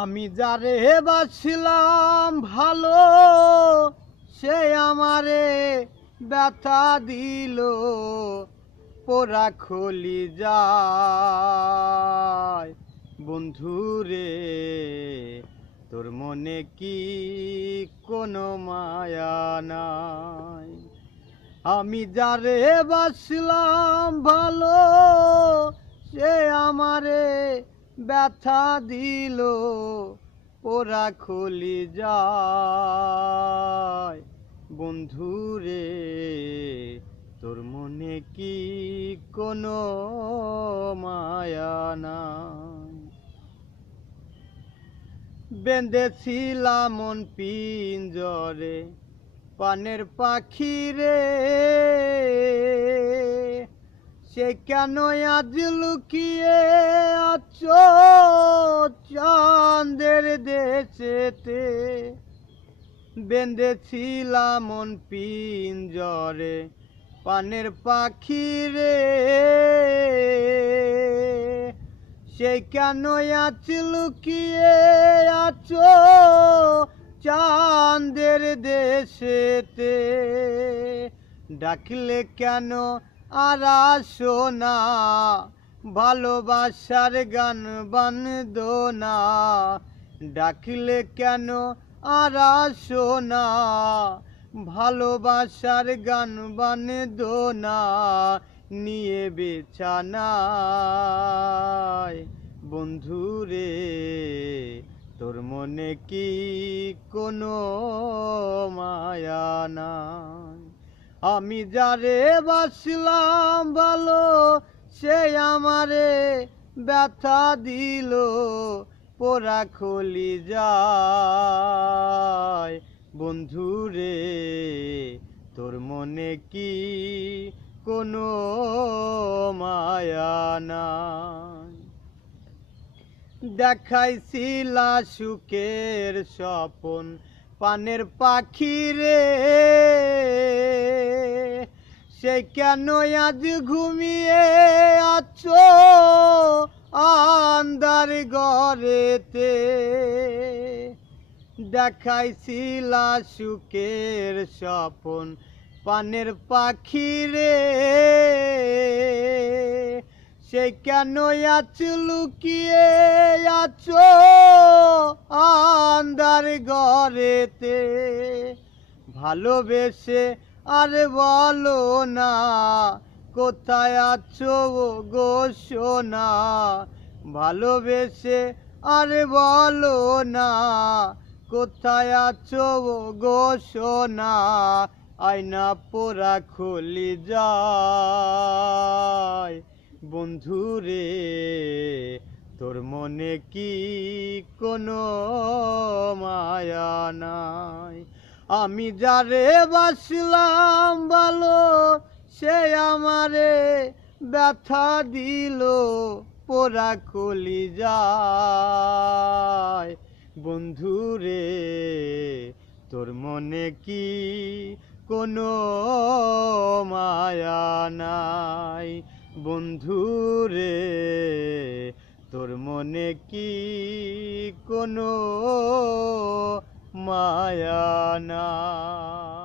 আমি যারে বাছিলাম ভালো, সে আমারে ব্যথা দিল। পোড়া খলি যায়। বন্ধুরে তোর মনে কি কোনো মায়া নাই? আমি যারে বাসলাম ভালো, সে আমারে ব্যথা দিল ওরা খুলি যায়। বন্ধুরে তোর মনে কি কোনো মায়া নাই? বেঁধেছিলাম মন পিঞ্জরে, পানের পাখি রে সে কেন আজ লুকিয়ে দেশেতে বেঁধেছিলাম মন পিঞ্জরে পানের পাখি রে সে কেন লুকিয়ে আছো চাঁদের দেশেতে? ডাকলে কেন আর না? ভালোবাসার গান বান্ধ না। ডাকলে কেন আর আসো না? ভালোবাসার গান বান্ধ না নিয়ে বেছানায়। বন্ধুরে তোর মনে কি কোনো মায়া নাই? আমি যারে বাসলাম ভালো, সে আমারে ব্যথা দিল। পোড়া খুলি যায়। বন্ধুরে তোর মনে কি কোনো মায়া নাই? দেখাইছিলা সুখের স্বপন পানের পাখি রে। সে কেন আজ ঘুমিয়ে ঘরেতে দেখাইছিলা সুখের স্বপন পানের পাখি রে সে কেন লুকিয়ে আছো আন্দার ঘরেতে? ভালোবেসে আরে বলো না, কোথায় আছো গো সোনা? ভালোবেসে আরে বলো না, কোথায় আছো গো সোনা? আয়না পোড়া খুলি যায়। বন্ধুরে তোর মনে কি কোনো মায়া নাই? আমি যারে বাসলাম ভালো, সে আমারে ব্যথা দিল। পোড়া কলি যায়। বন্ধুরে তোর মনে কি কোনো মায়া নাই? বন্ধুরে তোর মনে কি কোনো মায়া নাই?